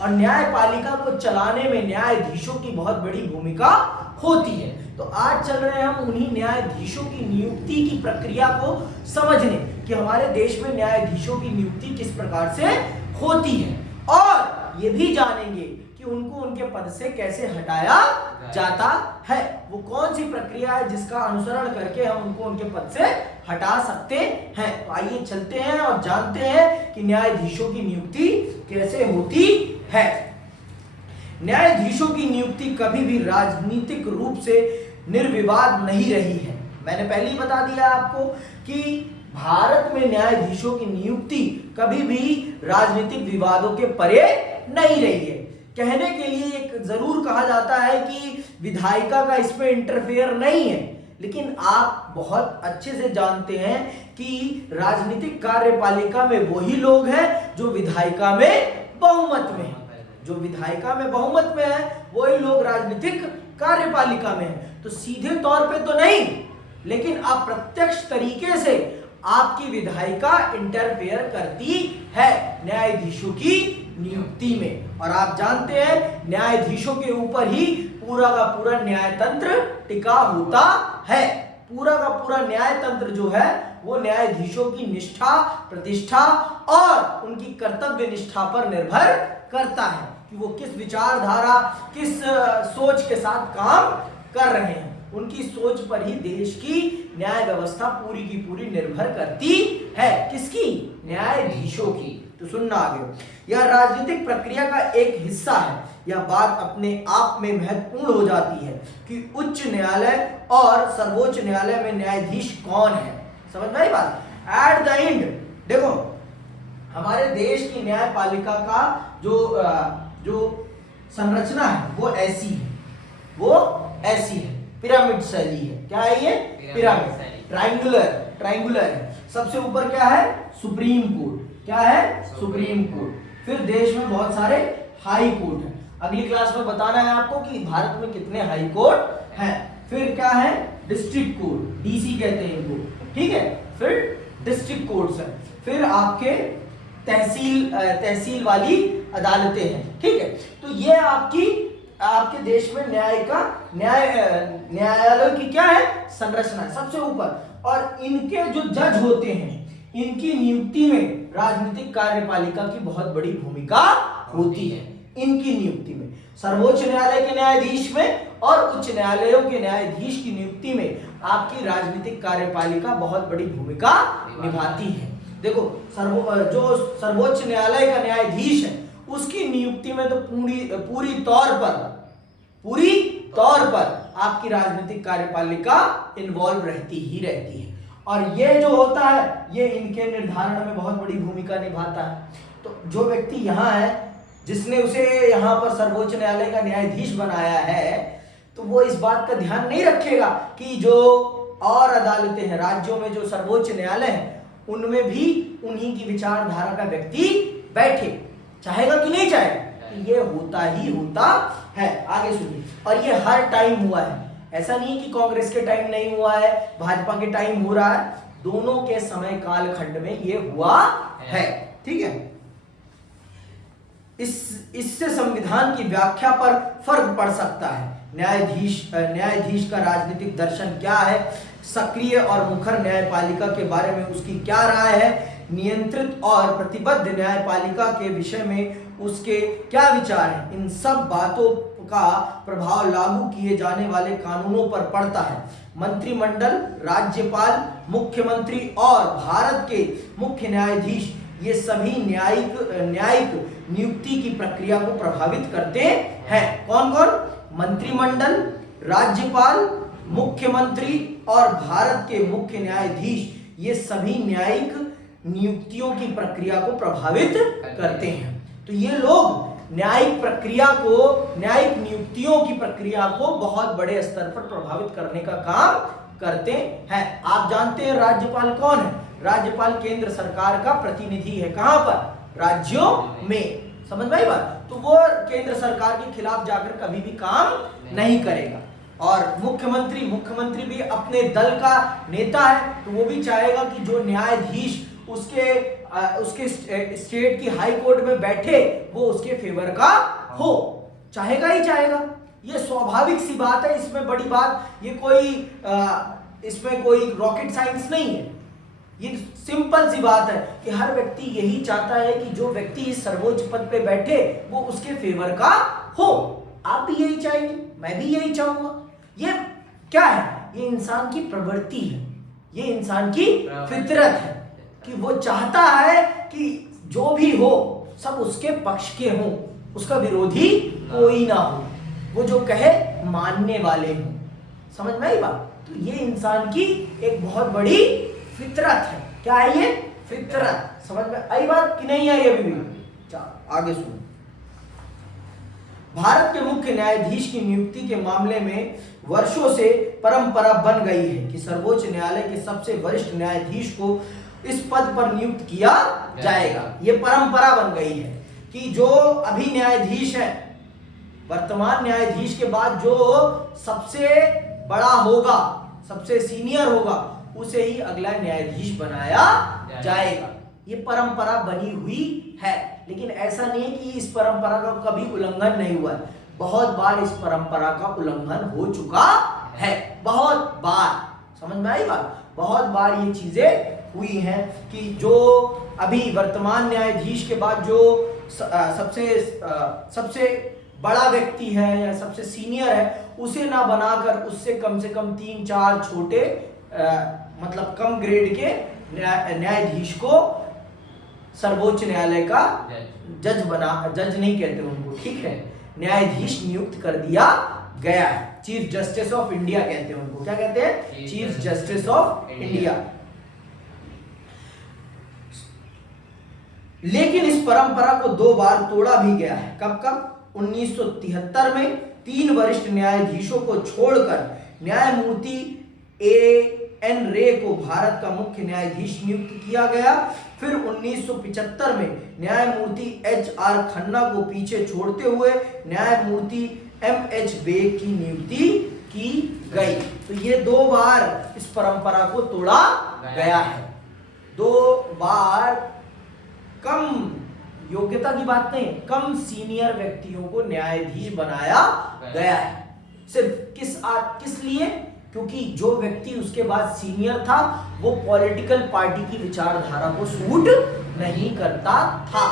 और न्यायपालिका को चलाने में न्यायाधीशों की बहुत बड़ी भूमिका होती है। तो आज चल रहे हैं हम उन्हीं न्यायाधीशों की नियुक्ति की प्रक्रिया को समझने कि हमारे देश में न्यायाधीशों की नियुक्ति किस प्रकार से होती है, और ये भी जानेंगे कि उनको उनके पद से कैसे हटाया जाता है। वो कौन सी प्रक्रिया है जिसका अनुसरण करके हम उनको उनके पद से हटा सकते हैं। तो आइए चलते हैं और जानते हैं कि न्यायाधीशों की नियुक्ति कैसे होती है। न्यायाधीशों की नियुक्ति कभी भी राजनीतिक रूप से निर्विवाद नहीं रही है। मैंने पहले ही बता दिया आपको कि भारत में न्यायाधीशों की नियुक्ति कभी भी राजनीतिक विवादों के परे नहीं रही है। कहने के लिए एक जरूर कहा जाता है कि विधायिका का इसमें इंटरफेयर नहीं है, लेकिन आप बहुत अच्छे से जानते हैं कि राजनीतिक कार्यपालिका में वही लोग हैं जो विधायिका में बहुमत में हैं। जो विधायिका में बहुमत में है वही लोग राजनीतिक कार्यपालिका में हैं। तो सीधे तौर पे तो नहीं, लेकिन अप्रत्यक्ष तरीके से आपकी विधायिका इंटरफेयर करती है न्यायाधीशों की नियुक्ति में। और आप जानते हैं न्यायाधीशों के ऊपर ही पूरा का पूरा न्यायतंत्र टिका होता है। पूरा का पूरा न्यायतंत्र जो है वो न्यायाधीशों की निष्ठा, प्रतिष्ठा और उनकी कर्तव्य निष्ठा पर निर्भर करता है कि वो किस विचारधारा, किस सोच के साथ काम कर रहे हैं। उनकी सोच पर ही देश की न्याय व्यवस्था पूरी की पूरी निर्भर करती है। किसकी? न्यायाधीशों की। तो सुनना आगे। यह राजनीतिक प्रक्रिया का एक हिस्सा है। यह बात अपने आप में महत्वपूर्ण हो जाती है कि उच्च न्यायालय और सर्वोच्च न्यायालय में न्यायाधीश कौन है। समझ में आई बात? एट द एंड देखो, हमारे देश की न्यायपालिका का जो संरचना है वो ऐसी है, वो ऐसी है, पिरामिड शैली है। क्या है ये? पिरामिड, ट्रायंगुलर है। सबसे ऊपर क्या है? Supreme court. क्या है? Supreme court. फिर देश में बहुत सारे हाई कोर्ट हैं। अगली क्लास में बताना है आपको कि भारत में कितने हाई कोर्ट हैं। फिर क्या है? डिस्ट्रिक्ट कोर्ट, डीसी कहते हैं इनको, ठीक है। फिर डिस्ट्रिक्ट कोर्ट्स हैं। फिर आपके तहसील वाली अदालतें हैं, ठीक है। तो ये आपके देश में न्यायालय की क्या है? संरचना है सबसे ऊपर। और इनके जो जज होते हैं, इनकी नियुक्ति में राजनीतिक कार्यपालिका की बहुत बड़ी भूमिका होती है। इनकी नियुक्ति में सर्वोच्च न्यायालय के न्यायाधीश में और उच्च न्यायालयों के न्यायाधीश की नियुक्ति में आपकी राजनीतिक कार्यपालिका बहुत बड़ी भूमिका निभाती है। देखो, जो सर्वोच्च न्यायालय का न्यायाधीश है उसकी नियुक्ति में तो पूरी तौर पर आपकी राजनीतिक कार्यपालिका इन्वॉल्व रहती है। और ये जो होता है ये इनके निर्धारण में बहुत बड़ी भूमिका निभाता है। तो जो व्यक्ति यहाँ है जिसने उसे यहाँ पर सर्वोच्च न्यायालय का न्यायाधीश बनाया है, तो वो इस बात का ध्यान नहीं रखेगा कि जो और अदालतें हैं राज्यों में, जो सर्वोच्च न्यायालय है, उनमें भी उन्हीं की विचारधारा का व्यक्ति बैठे। चाहेगा कि नहीं चाहेगा? तो ये होता ही होता है। आगे सुनिए। और ये हर टाइम हुआ है, ऐसा नहीं कि कांग्रेस के टाइम नहीं हुआ है, भाजपा के टाइम हो रहा है, दोनों के समय कालखंड में ये हुआ है, ठीक है। इससे संविधान की व्याख्या पर फर्क पड़ सकता है। न्यायाधीश का राजनीतिक दर्शन क्या है, सक्रिय और मुखर न्यायपालिका के बारे में उसकी क्या राय है, नियंत्रित और प्रतिबद्ध न्यायपालिका के विषय में उसके क्या विचार हैं, इन सब बातों का प्रभाव लागू किए जाने वाले कानूनों पर पड़ता है। मंत्रिमंडल, राज्यपाल, मुख्यमंत्री और भारत के मुख्य न्यायाधीश ये सभी न्यायिक नियुक्ति की प्रक्रिया को प्रभावित करते हैं। कौन कौन? मंत्रिमंडल, राज्यपाल, मुख्यमंत्री और भारत के मुख्य न्यायाधीश ये सभी न्यायिक नियुक्तियों की प्रक्रिया को प्रभावित करते हैं। तो ये लोग न्यायिक नियुक्तियों की प्रक्रिया को बहुत बड़े स्तर पर प्रभावित करने का काम करते हैं। आप जानते हैं राज्यपाल कौन है? राज्यपाल केंद्र सरकार का प्रतिनिधि है। कहां पर? राज्यों में। समझ में आई बात? तो वो केंद्र सरकार के खिलाफ जाकर कभी भी काम नहीं करेगा। और मुख्यमंत्री भी अपने दल का नेता है, तो वो भी चाहेगा कि जो न्यायाधीश उसके उसके स्टेट की हाई कोर्ट में बैठे वो उसके फेवर का हो, चाहेगा ही चाहेगा। ये स्वाभाविक सी बात है, इसमें बड़ी बात ये कोई इसमें कोई रॉकेट साइंस नहीं है। ये सिंपल सी बात है कि हर व्यक्ति यही चाहता है कि जो व्यक्ति इस सर्वोच्च पद पे बैठे वो उसके फेवर का हो। आप भी यही चाहेंगे, मैं भी यही चाहूंगा। ये क्या है? ये इंसान की प्रवृत्ति है, ये इंसान की फितरत है कि वो चाहता है कि जो भी हो सब उसके पक्ष के हों, उसका विरोधी कोई ना हो, वो जो कहे मानने वाले हों। समझ में आई बात? तो ये इंसान की एक बहुत बड़ी फितरत है। क्या है ये? फितरत। समझ में आई बात कि नहीं आई अभी भी? चलो आगे सुनो। भारत के मुख्य न्यायाधीश की नियुक्ति के मामले में वर्षों से परंपरा बन गई है कि सर्वोच्च न्यायालय के सबसे वरिष्ठ न्यायाधीश को इस पद पर नियुक्त किया जाएगा। ये परंपरा बन गई है कि जो अभी न्यायाधीश है, वर्तमान न्यायाधीश के बाद जो सबसे बड़ा होगा, सबसे सीनियर होगा, उसे ही अगला न्यायाधीश बनाया जाएगा। ये परंपरा बनी हुई है, लेकिन ऐसा नहीं है कि इस परंपरा का कभी उल्लंघन नहीं हुआ है। बहुत बार इस परंपरा का उल्लंघन हो चुका है, बहुत बार। समझ में आई बात? बहुत बार ये चीजें हुई हैं कि जो अभी वर्तमान न्यायाधीश के बाद जो सबसे बड़ा व्यक्ति है या सबसे सीनियर है, उसे ना बनाकर उससे कम से कम 3-4 छोटे मतलब कम ग्रेड के न्यायाधीश को सर्वोच्च न्यायालय का जज नहीं कहते उनको, ठीक है, न्यायाधीश नियुक्त कर दिया गया है। चीफ जस्टिस ऑफ इंडिया कहते हैं उनको। क्या कहते हैं? Chief justice of India. लेकिन इस परंपरा को 2 बार तोड़ा भी गया है। कब कब? 1973 में 3 वरिष्ठ न्यायाधीशों को छोड़कर न्यायमूर्ति एन रे को भारत का मुख्य न्यायाधीश नियुक्त किया गया। फिर 1975 में न्यायमूर्ति HR खन्ना को पीछे छोड़ते हुए न्यायमूर्ति MH बेग की नियुक्ति की गई। तो ये 2 बार इस परंपरा को तोड़ा गया है। 2 बार कम योग्यता की बात नहीं, कम सीनियर व्यक्तियों को न्यायाधीश बनाया गया है। सिर्फ किस लिए? क्योंकि जो व्यक्ति उसके बाद सीनियर था वो पॉलिटिकल पार्टी की विचारधारा को सूट नहीं करता था,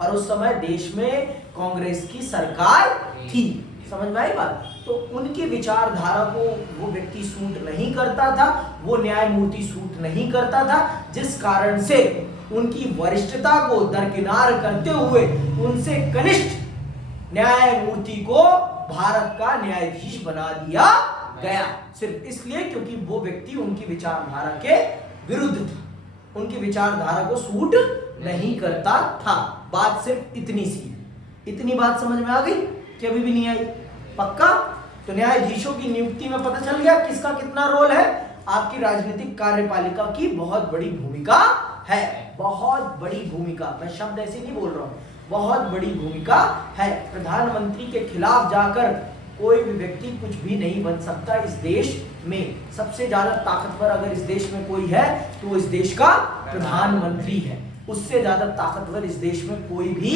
और उस समय देश में कांग्रेस की सरकार थी। समझ में आई बात? तो उनकी विचारधारा को वो व्यक्ति सूट नहीं करता था, वो न्यायमूर्ति सूट नहीं करता था, जिस कारण से उनकी वरिष्ठता को दरकिनार करते हुए उनसे कनिष्ठ न्यायमूर्ति को भारत का न्यायाधीश बना दिया गया। सिर्फ इसलिए क्योंकि वो व्यक्ति उनकी विचारधारा के विरुद्ध था, उनकी विचारधारा को सूट नहीं करता था। बात सिर्फ इतनी सी है। इतनी बात समझ में आ गई कि अभी भी नहीं आई? पक्का? तो न्यायाधीशों की नियुक्ति में पता चल गया किसका कितना रोल है। आपकी राजनीतिक कार्यपालिका की बहुत बड़ी भूमिका है, बहुत बड़ी भूमिका। मैं शब्द ऐसे नहीं बोल रहा हूं, बहुत बड़ी भूमिका है। प्रधानमंत्री के खिलाफ जाकर कोई भी व्यक्ति कुछ भी नहीं बन सकता इस देश में। सबसे ज्यादा ताकतवर अगर इस देश में कोई है तो वो इस देश का प्रधानमंत्री है। उससे ज्यादा ताकतवर इस देश में कोई भी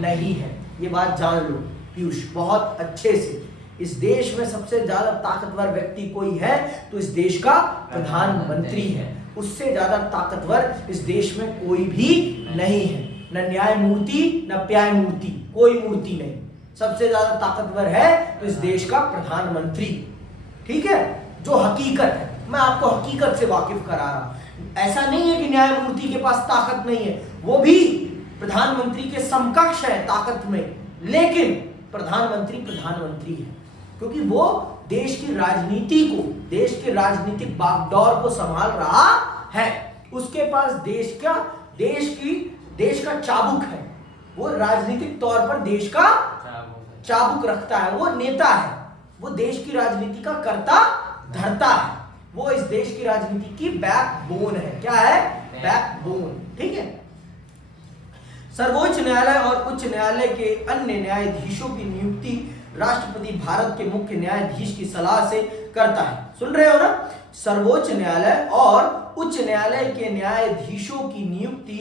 नहीं है। ये बात जान लो पीयूष बहुत अच्छे से। इस देश में सबसे ज्यादा ताकतवर व्यक्ति कोई है तो इस देश का प्रधानमंत्री है। उससे ज्यादा ताकतवर इस देश में कोई भी नहीं है। न न्यायमूर्ति न प्यायमूर्ति, कोई मूर्ति नहीं। सबसे ज्यादा ताकतवर है तो इस देश का प्रधानमंत्री। ठीक है, जो हकीकत है, मैं आपको हकीकत से वाकिफ करा रहा हूं। ऐसा नहीं है कि न्यायमूर्ति के पास ताकत नहीं है, वो भी प्रधानमंत्री के समकक्ष है ताकत में, लेकिन प्रधानमंत्री प्रधानमंत्री है क्योंकि वो देश की राजनीति को, देश के राजनीतिक बागडोर को संभाल रहा है। उसके पास देश का चाबुक है। वो राजनीतिक तौर पर देश का चाबुक रखता है। वो नेता है, वो देश की राजनीति का कर्ता धर्ता है। वो इस देश की राजनीति की बैकबोन है। क्या है? बैकबोन। ठीक है। सर्वोच्च न्यायालय और उच्च न्यायालय के अन्य न्यायाधीशों की नियुक्ति राष्ट्रपति भारत के मुख्य न्यायाधीश की सलाह से करता है। सुन रहे हो ना? सर्वोच्च न्यायालय और उच्च न्यायालय के न्यायाधीशों की नियुक्ति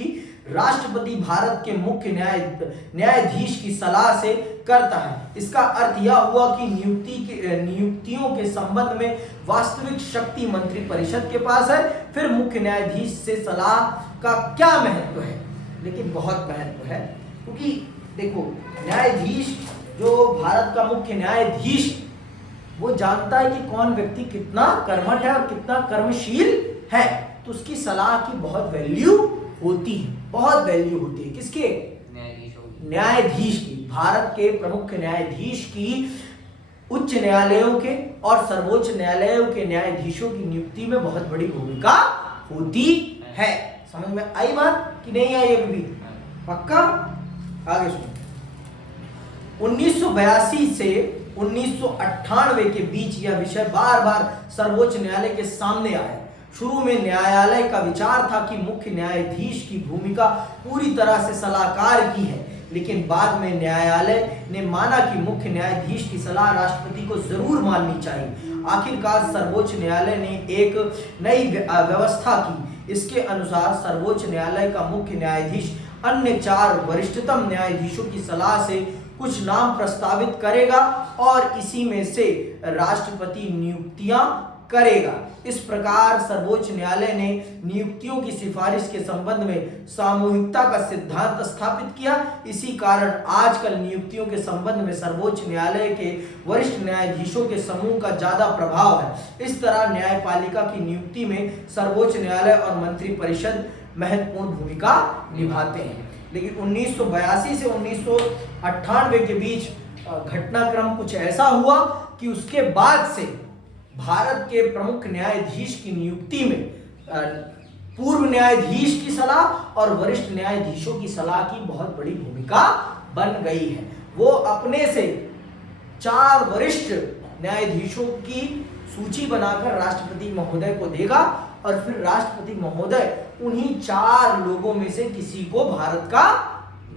राष्ट्रपति भारत के मुख्य न्यायाधीश की सलाह से करता है। इसका अर्थ यह हुआ कि नियुक्तियों के संबंध में वास्तविक शक्ति मंत्रिपरिषद के पास है। फिर मुख्य न्यायाधीश से सलाह का क्या महत्व है? लेकिन बहुत महत्व है, क्योंकि देखो न्यायाधीश जो भारत का मुख्य न्यायाधीश वो जानता है कि कौन व्यक्ति कितना कर्मठ है और कितना कर्मशील है, तो उसकी सलाह की बहुत वैल्यू होती है, बहुत वैल्यू होती है। किसके? न्यायाधीश की। भारत के प्रमुख न्यायाधीश की उच्च न्यायालयों के और सर्वोच्च न्यायालयों के न्यायाधीशों की नियुक्ति में बहुत बड़ी भूमिका होती है। समझ में आई बात कि नहीं आई? अभी भी पक्का? आगे सुनो। 1982 से 1998 के बीच यह विषय बार बार सर्वोच्च न्यायालय के सामने आया। शुरू में न्यायालय का विचार था कि मुख्य न्यायाधीश की भूमिका पूरी तरह से सलाहकार की है, लेकिन बाद में न्यायालय ने माना कि मुख्य न्यायाधीश की सलाह राष्ट्रपति को जरूर माननी चाहिए। आखिरकार सर्वोच्च न्यायालय ने एक नई व्यवस्था की। इसके अनुसार सर्वोच्च न्यायालय का मुख्य न्यायाधीश अन्य 4 वरिष्ठतम न्यायाधीशों की सलाह से कुछ नाम प्रस्तावित करेगा और इसी में से राष्ट्रपति नियुक्तियां करेगा। इस प्रकार सर्वोच्च न्यायालय ने नियुक्तियों की सिफारिश के संबंध में सामूहिकता का सिद्धांत स्थापित किया। इसी कारण आजकल नियुक्तियों के संबंध में सर्वोच्च न्यायालय के वरिष्ठ न्यायाधीशों के समूह का ज्यादा प्रभाव है। इस तरह न्यायपालिका की नियुक्ति में सर्वोच्च न्यायालय और मंत्रिपरिषद महत्वपूर्ण भूमिका निभाते हैं। लेकिन 1982 से 1998 के बीच घटनाक्रम कुछ ऐसा हुआ कि उसके बाद से भारत के प्रमुख न्यायाधीश की नियुक्ति में पूर्व न्यायाधीश की सलाह और वरिष्ठ न्यायाधीशों की सलाह की बहुत बड़ी भूमिका बन गई है। वो अपने से 4 वरिष्ठ न्यायाधीशों की सूची बनाकर राष्ट्रपति महोदय को देगा और फिर राष्ट्रपति महोदय उन्हीं 4 लोगों में से किसी को भारत का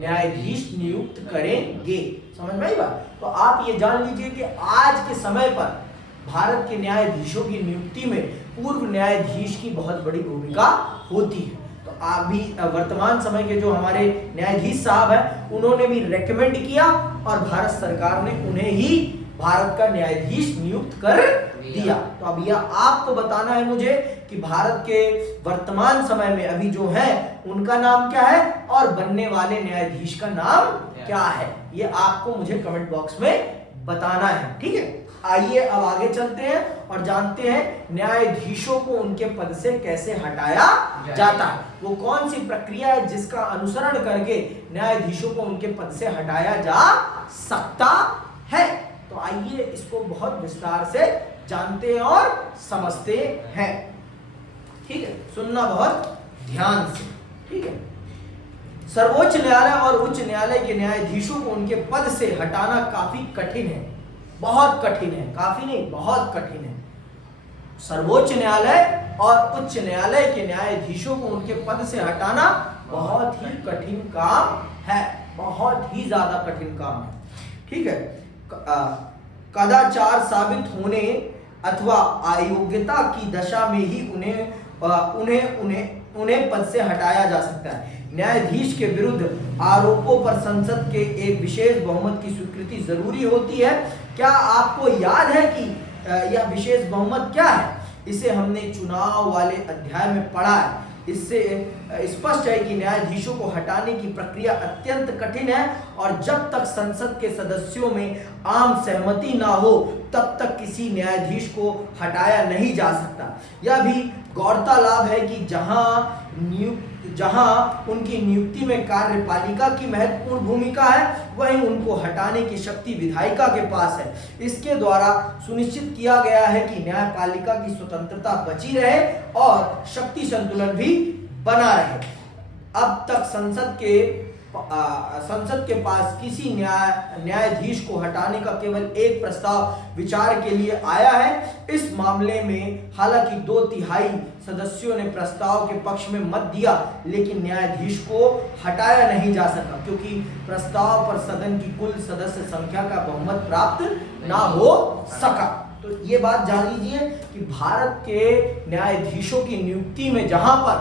न्यायाधीश नियुक्त करेंगे। समझ में आई बात? तो आप ये जान लीजिए कि आज के समय पर भारत के न्यायाधीशों की नियुक्ति में पूर्व न्यायाधीश की बहुत बड़ी भूमिका होती है। तो आप भी वर्तमान समय के जो हमारे न्यायाधीश साहब हैं उन्होंने भी रेकमेंड किया और भारत सरकार ने उन्हें ही भारत का न्यायाधीश नियुक्त कर दिया। तो अब यह आपको बताना है मुझे कि भारत के वर्तमान समय में अभी जो है उनका नाम क्या है और बनने वाले न्यायाधीश का नाम क्या है, ये आपको मुझे कमेंट बॉक्स में बताना है। ठीक है, आइए अब आगे चलते हैं और जानते हैं न्यायाधीशों को उनके पद से कैसे हटाया जाता है। वो कौन सी प्रक्रिया है जिसका अनुसरण करके न्यायाधीशों को उनके पद से हटाया जा सकता है। तो आइए इसको बहुत विस्तार से जानते हैं और समझते हैं। ठीक है, सुनना बहुत ध्यान से। ठीक है, सर्वोच्च न्यायालय और उच्च न्यायालय के न्यायाधीशों को उनके पद से हटाना काफी कठिन है, बहुत कठिन है, काफी नहीं बहुत कठिन है। सर्वोच्च न्यायालय और उच्च न्यायालय के न्यायाधीशों को उनके पद से हटाना बहुत ही कठिन काम है, बहुत ही ज्यादा कठिन काम है। ठीक है, कदाचार साबित होने अथवा अयोग्यता की दशा में ही उन्हें पद से हटाया जा सकता है। न्यायाधीश के विरुद्ध आरोपों पर संसद के एक विशेष बहुमत की स्वीकृति जरूरी होती है। क्या आपको याद है कि यह विशेष बहुमत क्या है? इसे हमने चुनाव वाले अध्याय में पढ़ा है। इससे स्पष्ट है कि न्यायाधीशों को हटाने की प्रक्रिया अत्यंत कठिन है और जब तक संसद के सदस्यों में आम सहमति ना हो तब तक किसी न्यायाधीश को हटाया नहीं जा सकता। यह भी गौरतलब है कि जहां उनकी नियुक्ति में कार्यपालिका की महत्वपूर्ण भूमिका है, वहीं उनको हटाने की शक्ति विधायिका के पास है। इसके द्वारा सुनिश्चित किया गया है कि न्यायपालिका की स्वतंत्रता बची रहे और शक्ति संतुलन भी बना रहे। अब तक संसद के पास किसी न्यायाधीश को हटाने का केवल एक प्रस्ताव विचार के लिए आया है। इस मामले में हालांकि 2/3 सदस्यों ने प्रस्ताव के पक्ष में मत दिया, लेकिन न्यायाधीश को हटाया नहीं जा सका क्योंकि प्रस्ताव पर सदन की कुल सदस्य संख्या का बहुमत प्राप्त ना हो सका। तो ये बात जान लीजिए कि भारत के न्यायाधीशों की नियुक्ति में जहां पर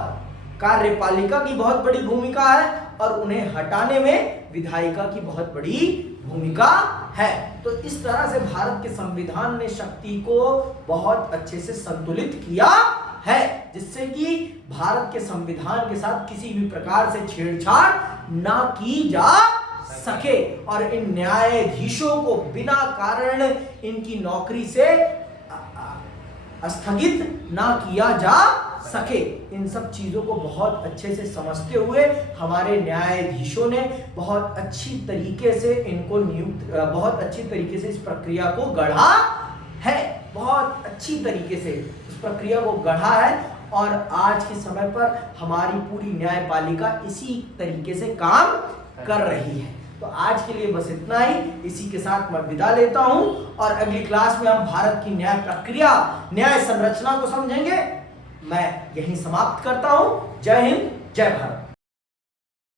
कार्यपालिका की बहुत बड़ी भूमिका है और उन्हें हटाने में विधायिका की बहुत बड़ी भूमिका है। तो इस तरह से भारत के संविधान ने शक्ति को बहुत अच्छे से संतुलित किया है, जिससे कि भारत के संविधान के साथ किसी भी प्रकार से छेड़छाड़ ना की जा सके और इन न्यायाधीशों को बिना कारण इनकी नौकरी से स्थगित ना किया जा सके। इन सब चीजों को बहुत अच्छे से समझते हुए हमारे न्यायाधीशों ने बहुत अच्छी तरीके से इनको बहुत अच्छी तरीके से इस प्रक्रिया को गढ़ा है, बहुत अच्छी तरीके से इस प्रक्रिया को गढ़ा है और आज के समय पर हमारी पूरी न्यायपालिका इसी तरीके से काम कर रही है। तो आज के लिए बस इतना ही, इसी के साथ मैं विदा लेता हूं और अगली क्लास में हम भारत की न्याय प्रक्रिया, न्याय संरचना को समझेंगे। मैं यहीं समाप्त करता हूं। जय हिंद, जय भारत।